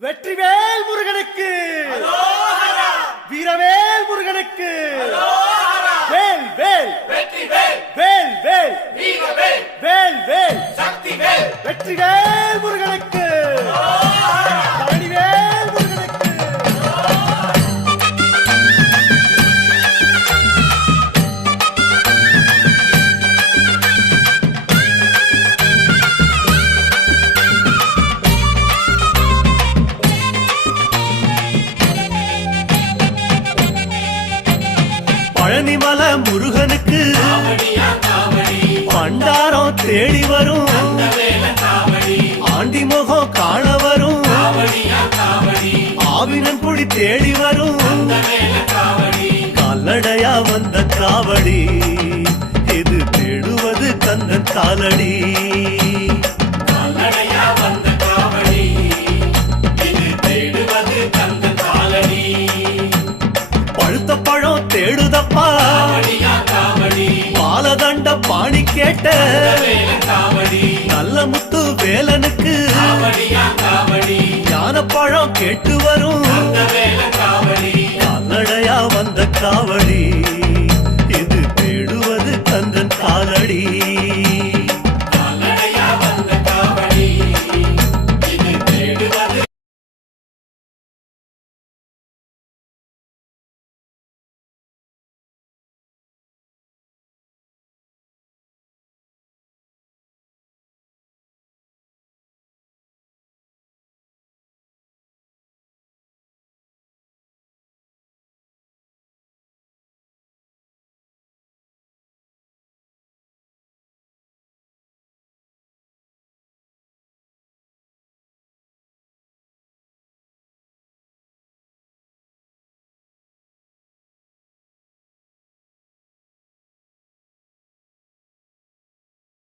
வெற்றிவேல் முருகனுக்கு, வீரவேல் முருகனுக்கு, வேல் வேல் வேல் வேல் வேல் வேல் வெற்றிவேல் முருகனுக்கு, பழனிவேல் முருகனுக்கு. பழனிமல முருகனுக்கு பண்டாரம் தேடி வரும், ஆண்டி முகம் காண வரும், ஆவினன் குடி தேடி வரும், கால்நடையா வந்த காவடி இது தேடுவது கந்தன் காலடி. பழுத்த பழம் தேடுதப்பா, பாலதண்ட பாணி கேட்ட நல்ல முத்து வேலனுக்கு, ஞான பழம் கேட்டு வரும், கால்நடையா வந்த காவடி.